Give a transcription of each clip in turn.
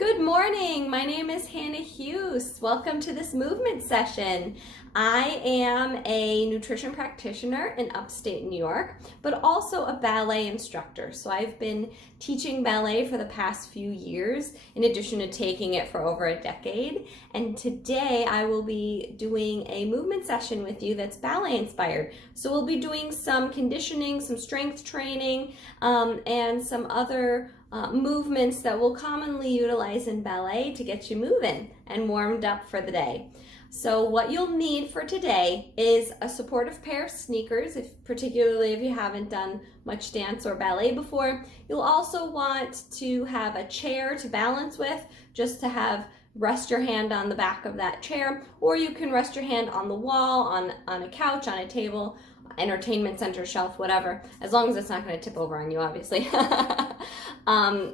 Good morning. My name is Hannah Huse. Welcome to this movement session. I am a nutrition practitioner in upstate New York, but also a ballet instructor. So I've been teaching ballet for the past few years, in addition to taking it for over a decade. And today I will be doing a movement session with you that's ballet inspired. So we'll be doing some conditioning, some strength training, and some other movements that we'll commonly utilize in ballet to get you moving and warmed up for the day. So what you'll need for today is a supportive pair of sneakers, particularly if you haven't done much dance or ballet before. You'll also want to have a chair to balance with, just to rest your hand on the back of that chair, or you can rest your hand on the wall, on a couch, on a table, entertainment center shelf, whatever, as long as it's not going to tip over on you, obviously.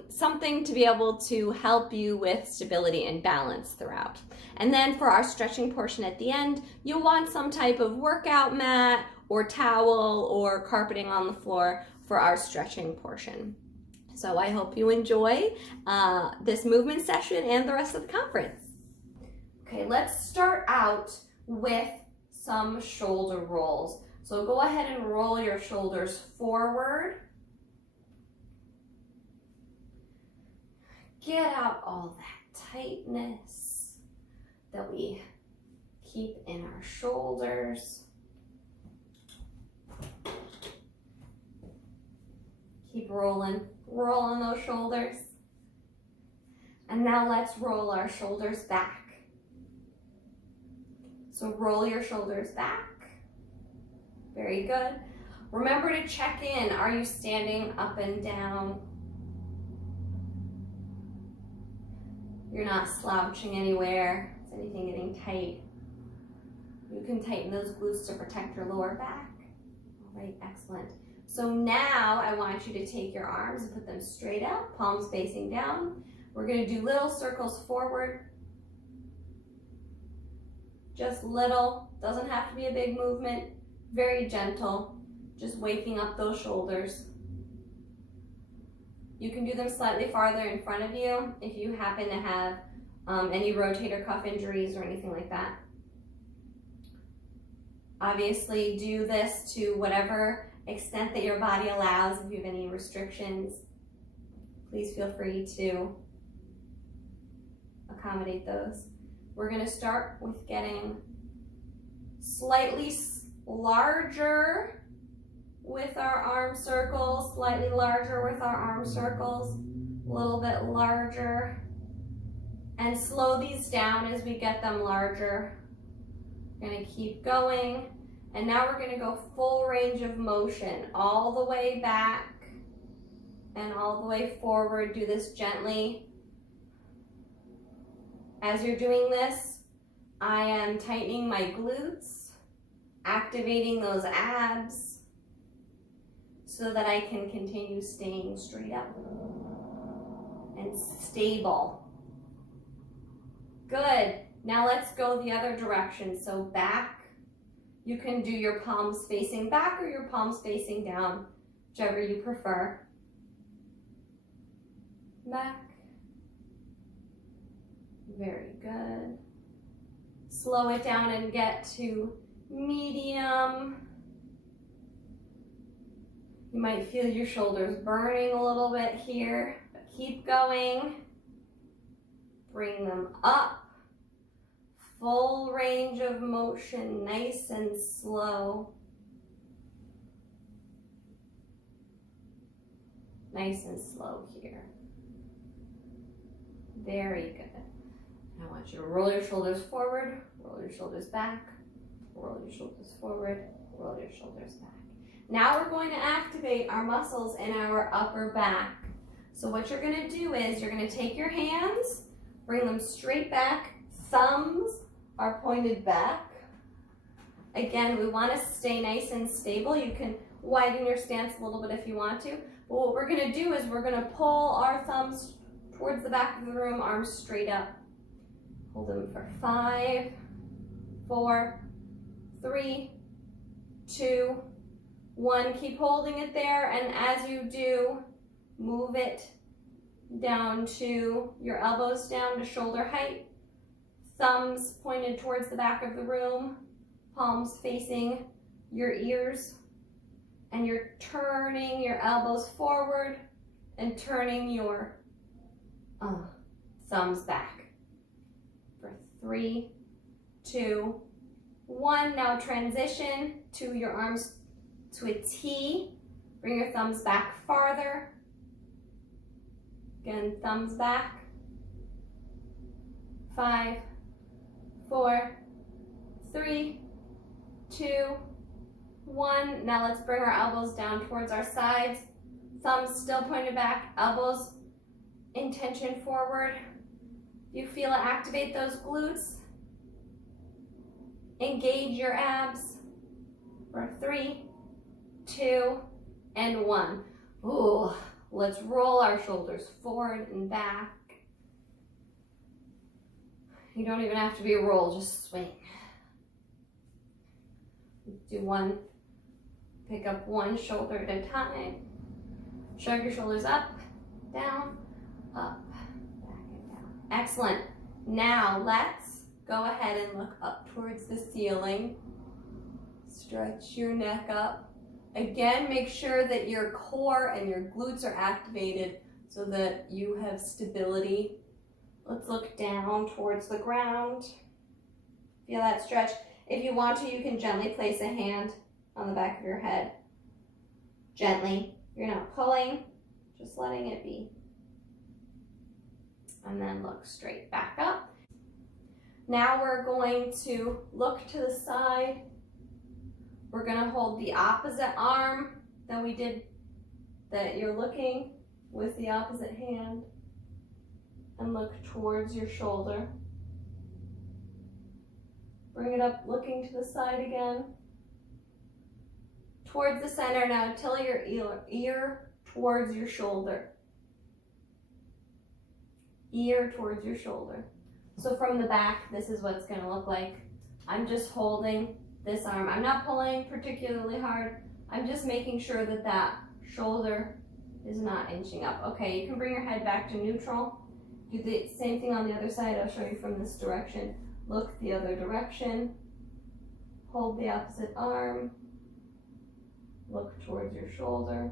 Something to be able to help you with stability and balance throughout. And then for our stretching portion at the end, you'll want some type of workout mat or towel or carpeting on the floor for our stretching portion. So I hope you enjoy this movement session and the rest of the conference. Okay, let's start out with some shoulder rolls. So go ahead and roll your shoulders forward. Get out all that tightness that we keep in our shoulders. Keep rolling those shoulders. And now let's roll our shoulders back. So roll your shoulders back. Very good. Remember to check in. Are you standing up and down? You're not slouching anywhere. Is anything getting tight? You can tighten those glutes to protect your lower back. All right, excellent. So now I want you to take your arms and put them straight out, palms facing down. We're going to do little circles forward. Just little, doesn't have to be a big movement. Very gentle, just waking up those shoulders. You can do them slightly farther in front of you if you happen to have any rotator cuff injuries or anything like that. Obviously, do this to whatever extent that your body allows. If you have any restrictions, please feel free to accommodate those. We're going to start with getting slightly larger with our arm circles, slightly larger with our arm circles, a little bit larger, and slow these down as we get them larger. We're going to keep going, and now we're going to go full range of motion, all the way back and all the way forward. Do this gently. As you're doing this, I am tightening my glutes, activating those abs, so that I can continue staying straight up and stable. Good. Now let's go the other direction. So back. You can do your palms facing back or your palms facing down, whichever you prefer. Back. Very good. Slow it down and get to medium. You might feel your shoulders burning a little bit here, but keep going. Bring them up. Full range of motion, nice and slow. Nice and slow here. Very good. I want you to roll your shoulders forward, roll your shoulders back, roll your shoulders forward, roll your shoulders back. Now we're going to activate our muscles in our upper back. So what you're going to do is you're going to take your hands, bring them straight back, thumbs are pointed back. Again, we want to stay nice and stable. You can widen your stance a little bit if you want to. But what we're going to do is we're going to pull our thumbs towards the back of the room, arms straight up. Hold them for 5, 4, 3, 2, 1. Keep holding it there, and as you do, move it down to your elbows down to shoulder height, thumbs pointed towards the back of the room, palms facing your ears, and you're turning your elbows forward and turning your thumbs back. For 3, 2, 1. Now transition to your arms to a T. Bring your thumbs back farther. Again, thumbs back. 5, 4, 3, 2, 1. Now let's bring our elbows down towards our sides. Thumbs still pointed back, elbows intention forward. You feel it, activate those glutes. Engage your abs for 3, 2, and 1. Ooh, let's roll our shoulders forward and back. You don't even have to be a roll, just swing. Do one, pick up one shoulder at a time. Shrug your shoulders up, down, up, back and down. Excellent. Now let's go ahead and look up towards the ceiling. Stretch your neck up. Again, make sure that your core and your glutes are activated so that you have stability. Let's look down towards the ground. Feel that stretch. If you want to, you can gently place a hand on the back of your head. Gently. You're not pulling, just letting it be. And then look straight back up. Now we're going to look to the side. We're going to hold the opposite arm that we did, that you're looking with the opposite hand, and look towards your shoulder. Bring it up, looking to the side again. Towards the center now, tilt your ear towards your shoulder. Ear towards your shoulder. So from the back, this is what it's going to look like. I'm just holding this arm. I'm not pulling particularly hard. I'm just making sure that that shoulder is not inching up. Okay, you can bring your head back to neutral. Do the same thing on the other side. I'll show you from this direction. Look the other direction. Hold the opposite arm. Look towards your shoulder.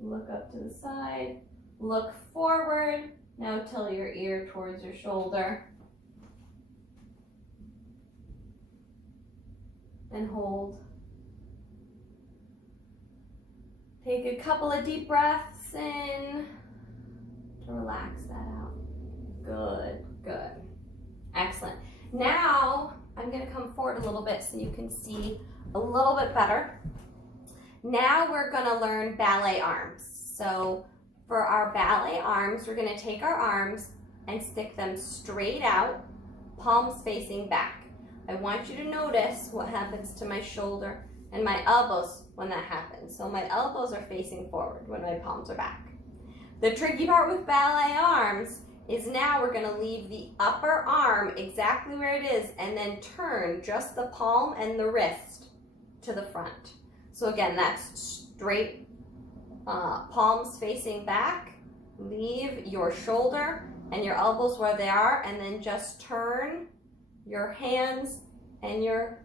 Look up to the side. Look forward. Now tilt your ear towards your shoulder. And hold. Take a couple of deep breaths in to relax that out. Good, good. Excellent. Now I'm going to come forward a little bit so you can see a little bit better. Now we're going to learn ballet arms. So for our ballet arms, we're going to take our arms and stick them straight out, palms facing back. I want you to notice what happens to my shoulder and my elbows when that happens. So my elbows are facing forward when my palms are back. The tricky part with ballet arms is now we're going to leave the upper arm exactly where it is and then turn just the palm and the wrist to the front. So again, that's straight palms facing back. Leave your shoulder and your elbows where they are, and then just turn your hands and your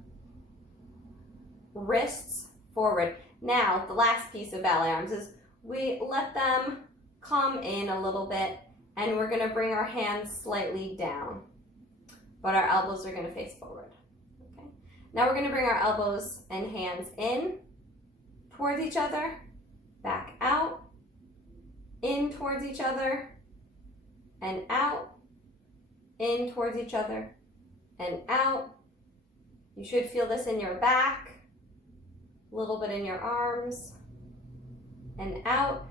wrists forward. Now, the last piece of ballet arms is we let them come in a little bit, and we're going to bring our hands slightly down, but our elbows are going to face forward. Okay. Now we're going to bring our elbows and hands in towards each other, back out, in towards each other, and out, in towards each other, and out. You should feel this in your back, a little bit in your arms, and out.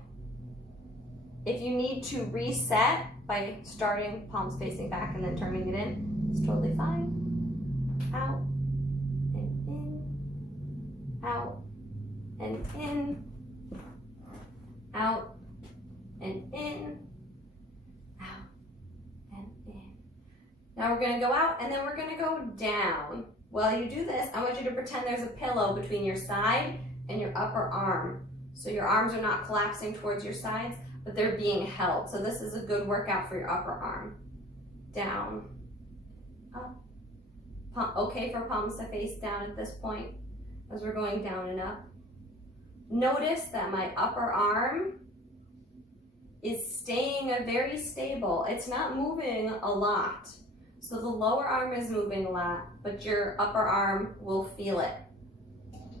If you need to reset by starting palms facing back and then turning it in, it's totally fine. Out and in, out and in, out and in, out and in. Now we're going to go out and then we're going to go down. while you do this, I want you to pretend there's a pillow between your side and your upper arm. So your arms are not collapsing towards your sides, but they're being held. So this is a good workout for your upper arm. Down, up. Okay for palms to face down at this point as we're going down and up. Notice that my upper arm is staying very stable. It's not moving a lot. So the lower arm is moving a lot, but your upper arm will feel it.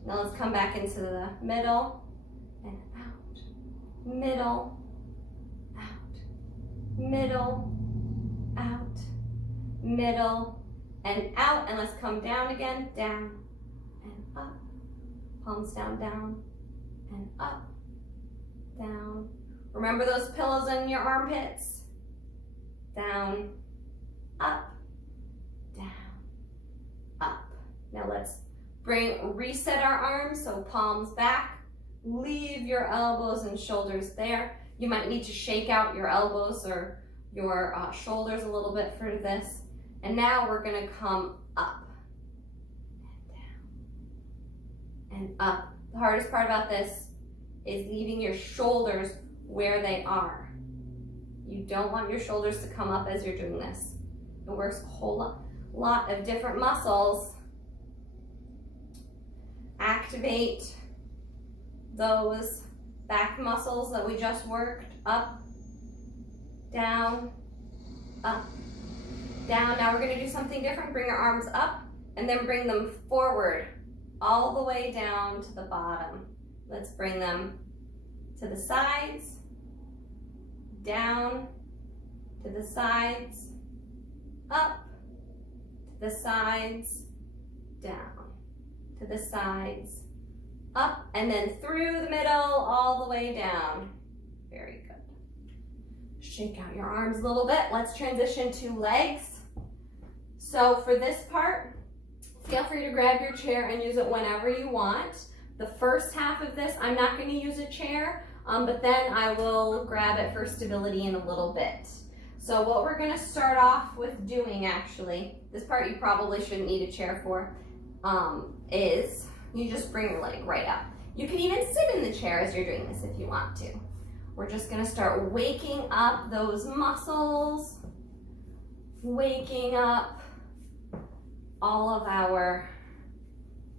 Now let's come back into the middle and out. Middle, out. Middle, out. Middle, and out. And let's come down again, down and up. Palms down, down and up, down. Remember those pillows in your armpits? Down, up, down, up. Now let's reset our arms, so palms back. Leave your elbows and shoulders there. You might need to shake out your elbows or your shoulders a little bit for this. And now we're gonna come up and down and up. The hardest part about this is leaving your shoulders where they are. You don't want your shoulders to come up as you're doing this. It works a whole lot of different muscles. Activate those back muscles that we just worked. Up, down, up, down. Now we're gonna do something different. Bring your arms up and then bring them forward all the way down to the bottom. Let's bring them to the sides, down, to the sides, up, to the sides, down, to the sides, up, and then through the middle, all the way down. Very good. Shake out your arms a little bit. Let's transition to legs. So for this part, feel free to grab your chair and use it whenever you want. The first half of this, I'm not going to use a chair, but then I will grab it for stability in a little bit. So what we're going to start off with doing, actually, this part you probably shouldn't need a chair for, is you just bring your leg right up. You can even sit in the chair as you're doing this if you want to. We're just going to start waking up those muscles, waking up all of our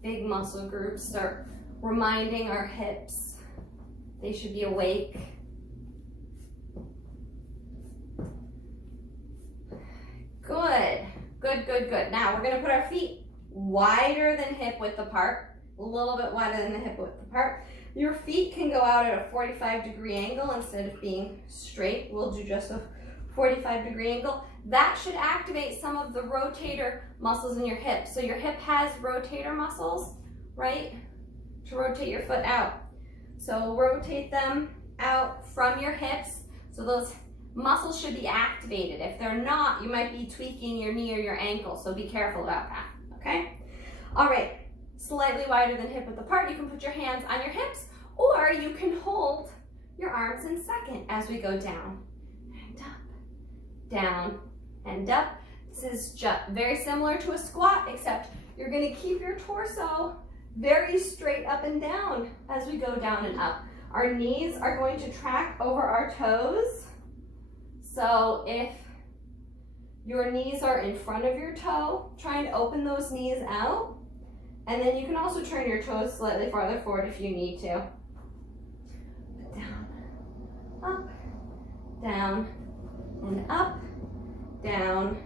big muscle groups. Start reminding our hips they should be awake. Good, good, good, good. Now we're gonna put our feet wider than hip width apart, a little bit wider than the hip width apart. Your feet can go out at a 45-degree angle instead of being straight. We'll do just a 45-degree angle. That should activate some of the rotator muscles in your hip. So your hip has rotator muscles, right? To rotate your foot out. So rotate them out from your hips. So those muscles should be activated. If they're not, you might be tweaking your knee or your ankle. So be careful about that, okay? All right, slightly wider than hip width apart. You can put your hands on your hips, or you can hold your arms in second as we go down and up, down and up. This is just very similar to a squat, except you're gonna keep your torso very straight up and down as we go down and up. Our knees are going to track over our toes. So if your knees are in front of your toe, try and open those knees out. And then you can also turn your toes slightly farther forward if you need to. Down, up, down, and up, down,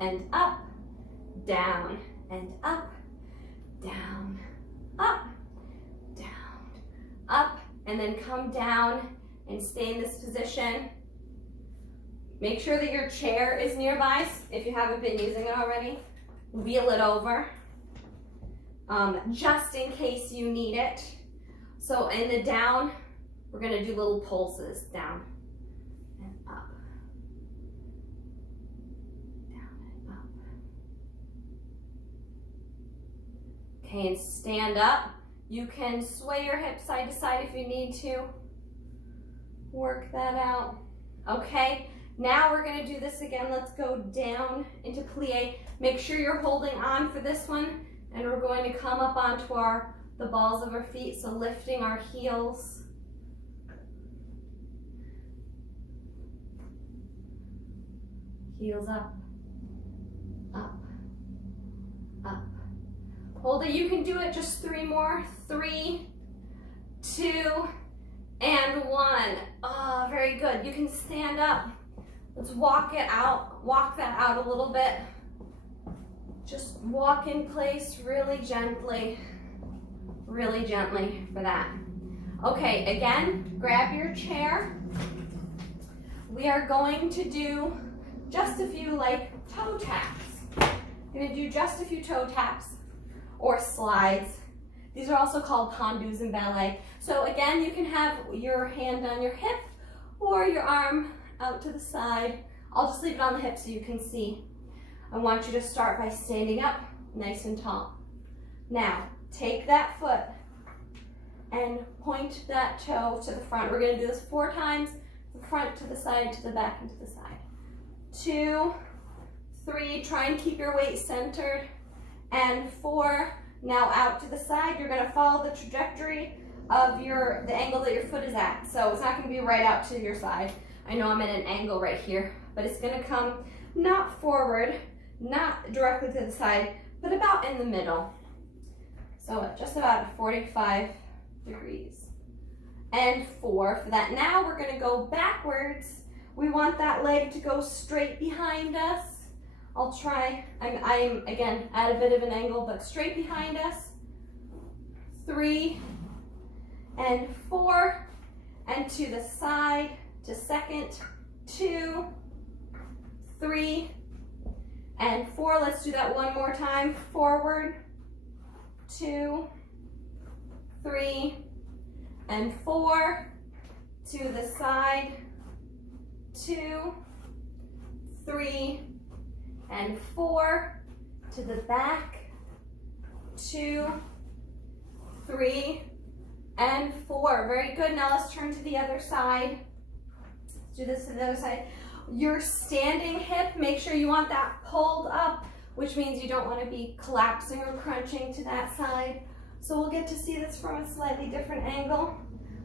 and up, down, and up, down, up, down, up, and then come down and stay in this position. Make sure that your chair is nearby if you haven't been using it already. Wheel it over, just in case you need it. So in the down, we're gonna do little pulses, down and up, down and up. Okay, and stand up. You can sway your hips side to side if you need to. Work that out. Okay, now we're gonna do this again. Let's go down into plie. Make sure you're holding on for this one And we're going to come up onto the balls of our feet, so lifting our heels. Heels up, up, up. Hold it. You can do it just 3 more. 3, 2, and 1. Oh, very good. You can stand up. Let's walk it out. Walk that out a little bit. Just walk in place really gently for that. Okay, again, grab your chair. We are going to do just a few like toe taps. We're going to do just a few toe taps or slides. These are also called pas doux in ballet. So again, you can have your hand on your hip or your arm out to the side. I'll just leave it on the hip so you can see. I want you to start by standing up nice and tall. Now, take that foot and point that toe to the front. We're going to do this 4 times, the front to the side, to the back, and to the side. 2, 3, try and keep your weight centered, and 4, now out to the side. You're going to follow the trajectory of the angle that your foot is at. So it's not going to be right out to your side. I know I'm at an angle right here, but it's going to come not forward, not directly to the side, but about in the middle. So just about 45 degrees. And 4 for that. Now we're going to go backwards. We want that leg to go straight behind us. I'll try, I'm again at a bit of an angle, but straight behind us. 3 and 4, and to the side, to second, 2, 3, and 4. Let's do that one more time. Forward, 2, 3, and 4, to the side, 2, 3, and 4, to the back, 2, 3, and 4. Very good. Now let's turn to the other side. Let's do this to the other side. Your standing hip, make sure you want that pulled up, which means you don't want to be collapsing or crunching to that side. So we'll get to see this from a slightly different angle.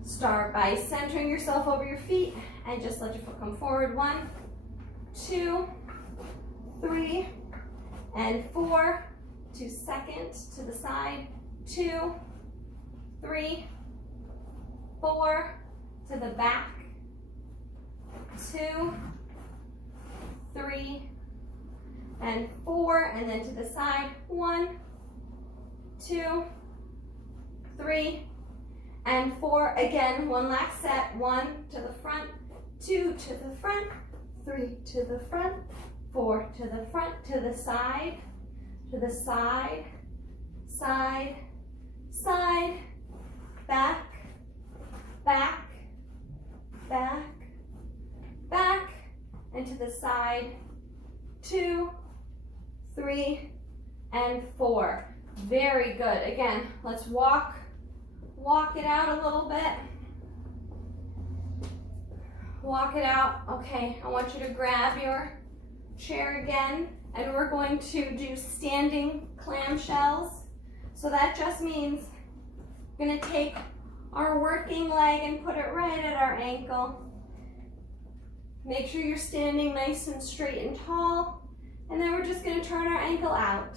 Start by centering yourself over your feet and just let your foot come forward. 1, 2, 3, and 4, to second, to the side, 2, 3, 4, to the back, 2, 3, and 4, and then to the side, 1, 2, 3, and 4. Again, one last set. 1 to the front, 2 to the front, 3 to the front, 4 to the front, to the side, side, side, back, back, back, back, and to the side, 2, 3, and 4. Very good. Again, let's walk it out a little bit. Walk it out. Okay, I want you to grab your chair again, and we're going to do standing clamshells. So that just means we're going to take our working leg and put it right at our ankle. Make sure you're standing nice and straight and tall, and then we're just going to turn our ankle out.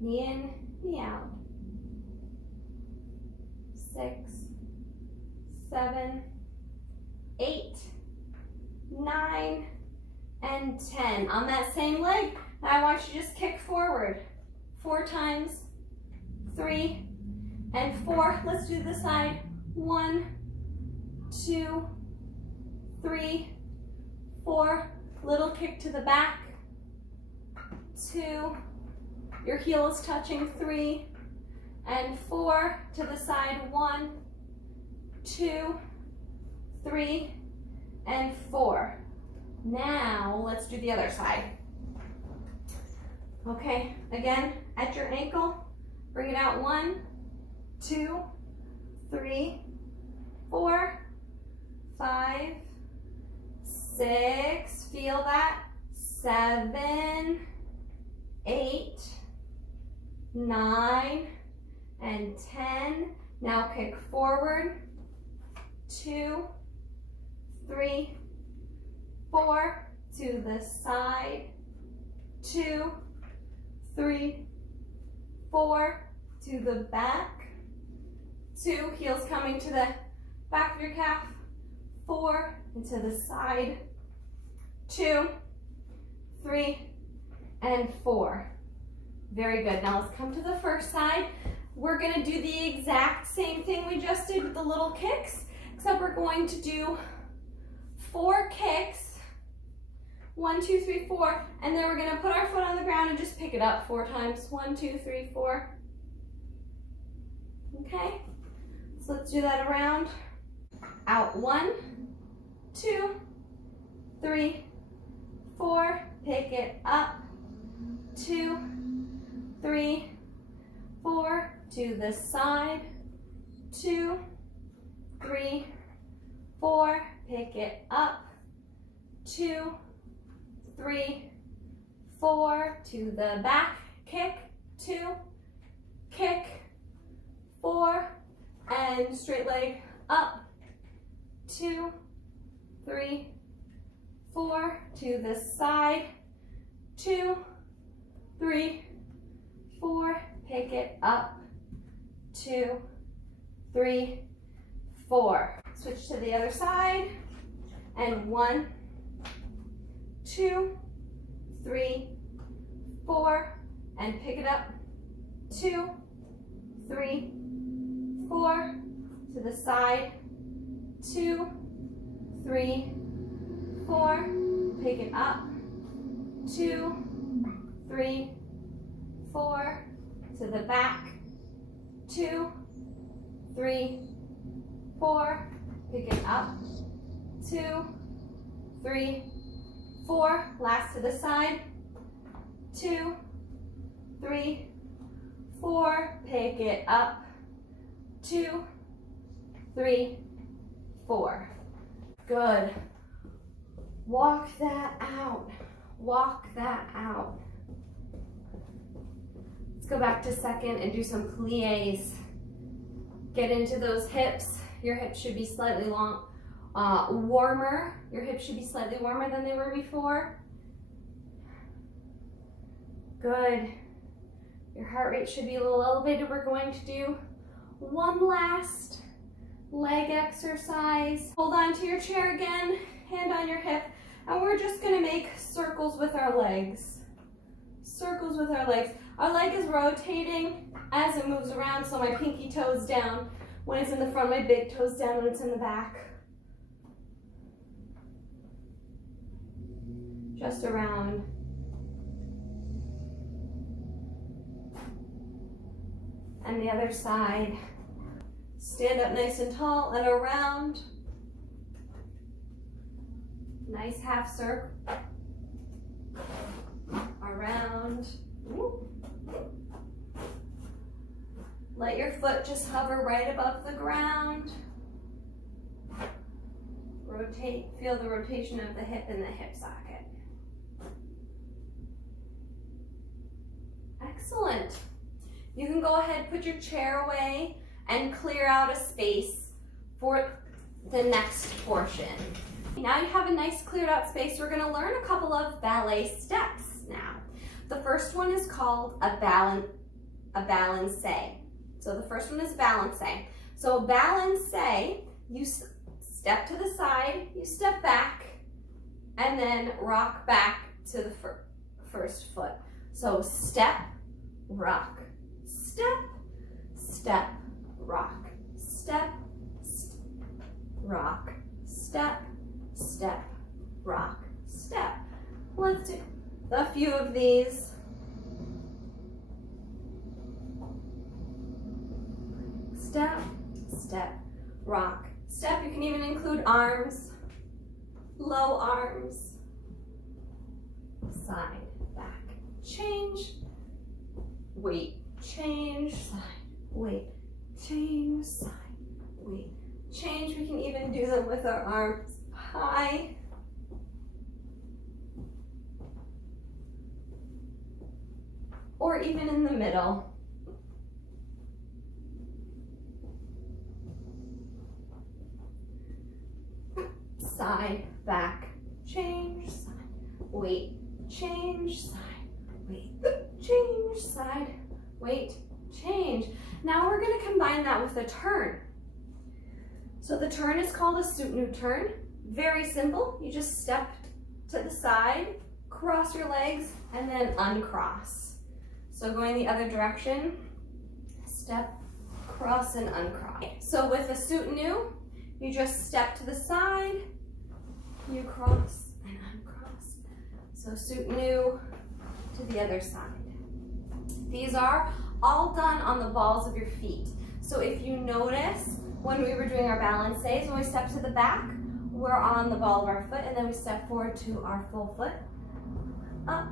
Knee in, knee out. 6, 7, 8, 9, and 10. On that same leg, now I want you to just kick forward 4 times, 3, and 4. Let's do this side. 1, 2, 3, 4. Little kick to the back. 2. Your heel is touching. 3, and 4. To the side. 1, 2, 3, and 4. Now let's do the other side. Okay, again, at your ankle, bring it out. 1, 2, 3, 4, 5, 6, feel that, 7, 8, 9, and 10. Now kick forward. 2, 3, 4, to the side. 2, 3, 4, to the back. 2, heels coming to the back of your calf. 4, and to the side. 2, 3, and 4. Very good. Now let's come to the first side. We're going to do the exact same thing we just did with the little kicks, except we're going to do 4 kicks. 1, 2, 3, 4, and then we're going to put our foot on the ground and just pick it up 4 times. 1, 2, 3, 4. Okay, so let's do that around. Out. 1, 2, 3, 4. Pick it up. 2, 3, 4. To the side. 2, 3, 4. Pick it up. 2, 3, 4. To the back. Kick. 2, kick. 4, and straight leg up. 2, 3, 4. To the side. 2, 3, 4. Pick it up. 2, 3, 4. Switch to the other side. And 1, 2, 3, 4. And pick it up. 2, 3, 4. To the side. 2, 3, 4. Pick it up. 2, 3, 4. To the back. 2, 3, 4. Pick it up. 2, 3, 4. Last to the side. 2, 3, 4. Pick it up. 2, 3, 4. Good. Walk that out. Walk that out. Let's go back to second and do some plies. Get into those hips. Your hips should be slightly warmer. Your hips should be slightly warmer than they were before. Good. Your heart rate should be a little elevated. We're going to do one last leg exercise. Hold on to your chair again, hand on your hip, and we're just going to make circles with our legs. Circles with our legs. Our leg is rotating as it moves around, so my pinky toe is down when it's in the front, my big toe is down when it's in the back. Just around. And the other side. Stand up nice and tall and around. Nice half circle. Around. Let your foot just hover right above the ground. Rotate, feel the rotation of the hip in the hip socket. Excellent. You can go ahead, put your chair away, and clear out a space for the next portion. Now you have a nice cleared out space. We're going to learn a couple of ballet steps now. The first one is called a balance. So the first one is balance. So balance, you step to the side, you step back, and then rock back to the first foot. So step, rock, step, step, rock, step, rock, step, step, rock, step. Let's do a few of these. Step, step, rock, step. You can even include arms, low arms, side, back, change, wait, change, side, wait, change, side, wait, change. We can even do them with our arms high. or even in the middle. Side, back, change, side, wait, change, side, wait, change, side, wait, change. Now we're going to combine that with a turn. So the turn is called a soutenu turn. Very simple. You just step to the side, cross your legs, and then uncross. So going the other direction, step, cross, and uncross. So with a soutenu, you just step to the side, you cross and uncross. So soutenu to the other side. These are all done on the balls of your feet. So if you notice, when we were doing our balancés, when we step to the back, we're on the ball of our foot, and then we step forward to our full foot, up.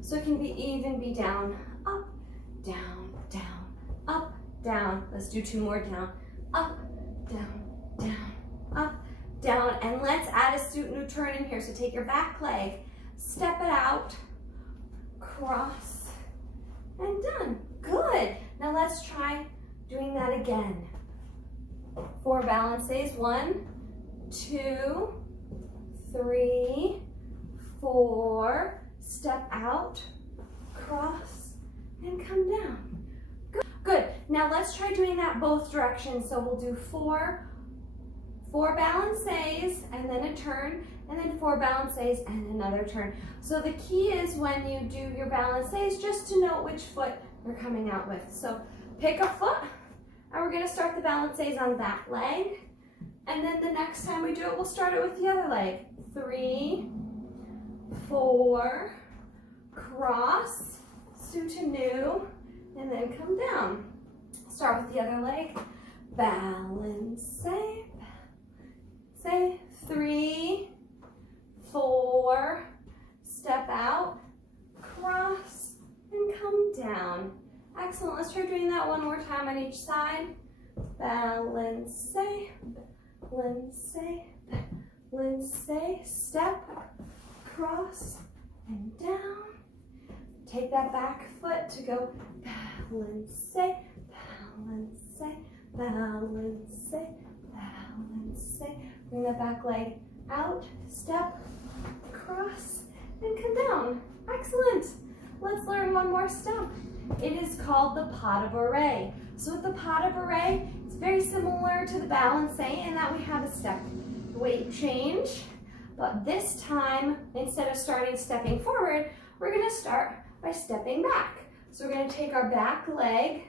So it can even be down, up, down, down, up, down. Let's do 2 more, down, up, down, down, up, down. And let's add a soutenu turn in here. So take your back leg, step it out, cross, and done. Good. Now let's try doing that again. 4 balancés, 1, 2, 3, 4, step out, cross, and come down. Good. Now let's try doing that both directions. So we'll do 4 balancés and then a turn, and then 4 balancés and another turn. So the key is when you do your balancés, just to know which foot you're coming out with. So pick a foot, and we're going to start the balancés on that leg. And then the next time we do it, we'll start it with the other leg. 3, 4, cross, soutenu, and then come down. Start with the other leg. Balancé, say 3, 4, step out, cross, and come down. Excellent. Let's try doing that one more time on each side. Balancé, balancé, balancé, step, cross, and down. Take that back foot to go balancé, balancé, balancé, balancé. Bring the back leg out, step, cross, and come down. Excellent. Let's learn one more step. It is called the pas de bourrée. So with the pas de bourrée, it's very similar to the balancé in that we have a step weight change, but this time, instead of stepping forward, we're going to start by stepping back. So we're going to take our back leg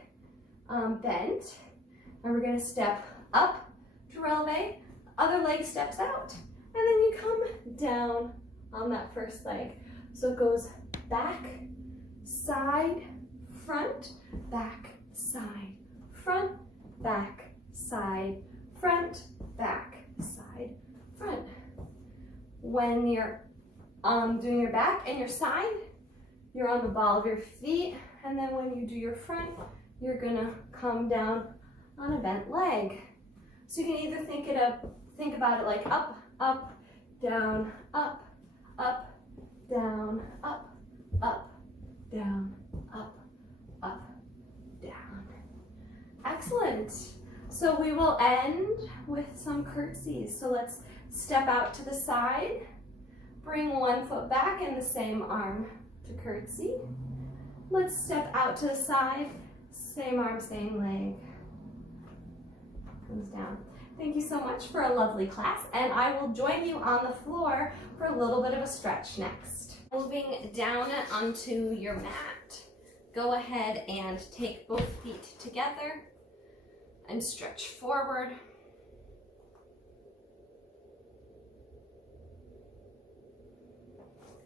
bent, and we're going to step up to releve, other leg steps out, and then you come down on that first leg. So it goes back, side, front, back, side, front, back, side, front, back, side, front. When you're doing your back and your side, you're on the ball of your feet, and then when you do your front, you're gonna come down on a bent leg. So you can either think about it like up, up, down, up, up, down, up, up, down, up, up, down. Excellent. So we will end with some curtsies. So let's step out to the side, bring one foot back and the same arm to curtsy. Let's step out to the side, same arm, same leg. Comes down. Thank you so much for a lovely class, and I will join you on the floor for a little bit of a stretch next. Moving down onto your mat, go ahead and take both feet together and stretch forward.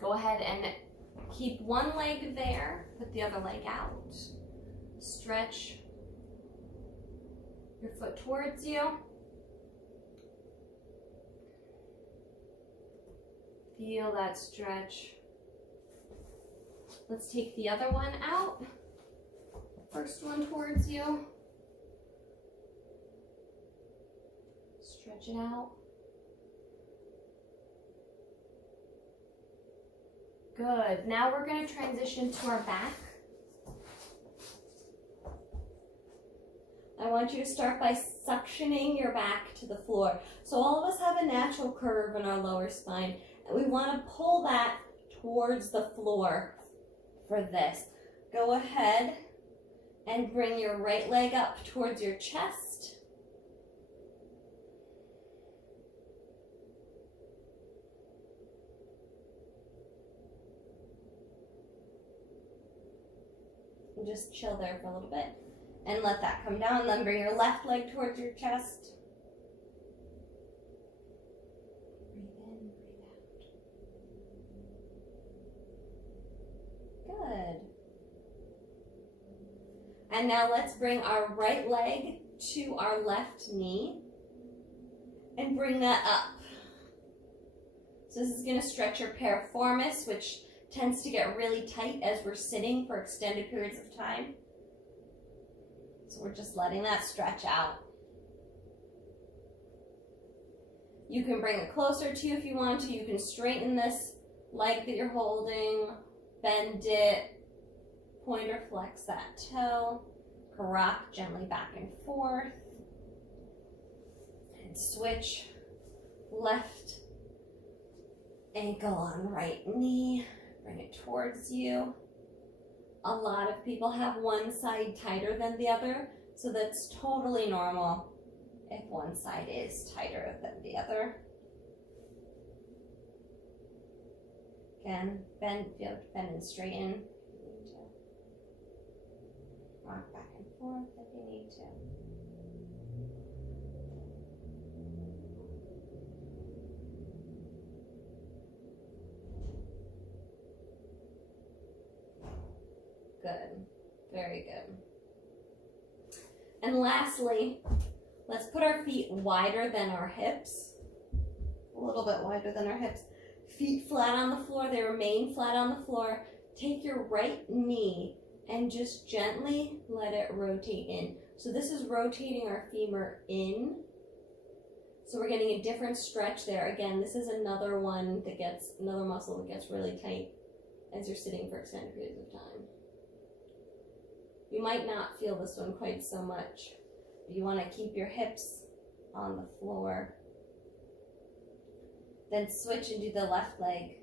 Go ahead and keep one leg there, put the other leg out. Stretch your foot towards you. Feel that stretch. Let's take the other one out. First one towards you. Stretch it out. Good. Now we're going to transition to our back. I want you to start by suctioning your back to the floor. So all of us have a natural curve in our lower spine, and we want to pull that towards the floor for this. Go ahead and bring your right leg up towards your chest. And just chill there for a little bit and let that come down. Then bring your left leg towards your chest. Breathe in, breathe out. Good. And now let's bring our right leg to our left knee and bring that up. So this is going to stretch your piriformis, which tends to get really tight as we're sitting for extended periods of time. So we're just letting that stretch out. You can bring it closer to you if you want to. You can straighten this leg that you're holding, bend it, point or flex that toe, rock gently back and forth, and switch left ankle on right knee. Bring it towards you. A lot of people have one side tighter than the other, so that's totally normal if one side is tighter than the other. Again, bend and straighten if you need to. Rock back and forth if you need to. Good. Very good. And lastly, let's put our feet wider than our hips. A little bit wider than our hips. Feet flat on the floor. They remain flat on the floor. Take your right knee and just gently let it rotate in. So this is rotating our femur in. So we're getting a different stretch there. Again, this is another one that gets, another muscle that gets really tight as you're sitting for extended periods of time. You might not feel this one quite so much. You want to keep your hips on the floor. Then switch and do the left leg.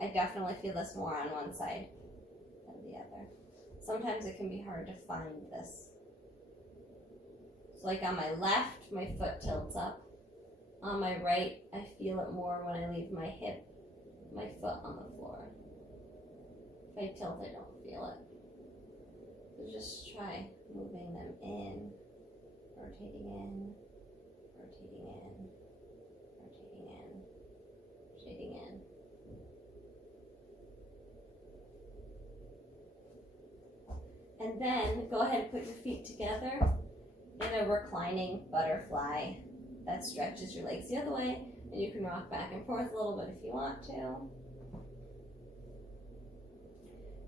I definitely feel this more on one side than the other. Sometimes it can be hard to find this. So like on my left, my foot tilts up. On my right, I feel it more when I leave my hip, my foot on the floor. If I tilt, I don't feel it. So just try moving them in, rotating in, rotating in, rotating in, rotating in. And then go ahead and put your feet together in a reclining butterfly that stretches your legs the other way, and you can rock back and forth a little bit if you want to.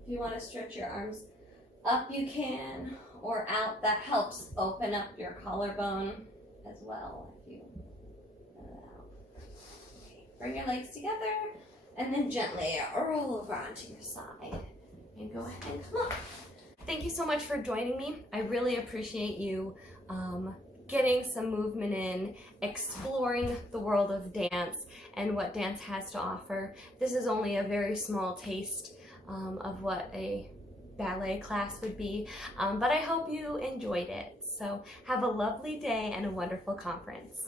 If you want to stretch your arms up, you can, or out. That helps open up your collarbone as well if you let it out. Okay, bring your legs together and then gently roll over onto your side and go ahead and come up. Thank you so much for joining me. I really appreciate you getting some movement in, exploring the world of dance and what dance has to offer. This is only a very small taste of what a ballet class would be, but I hope you enjoyed it. So have a lovely day and a wonderful conference.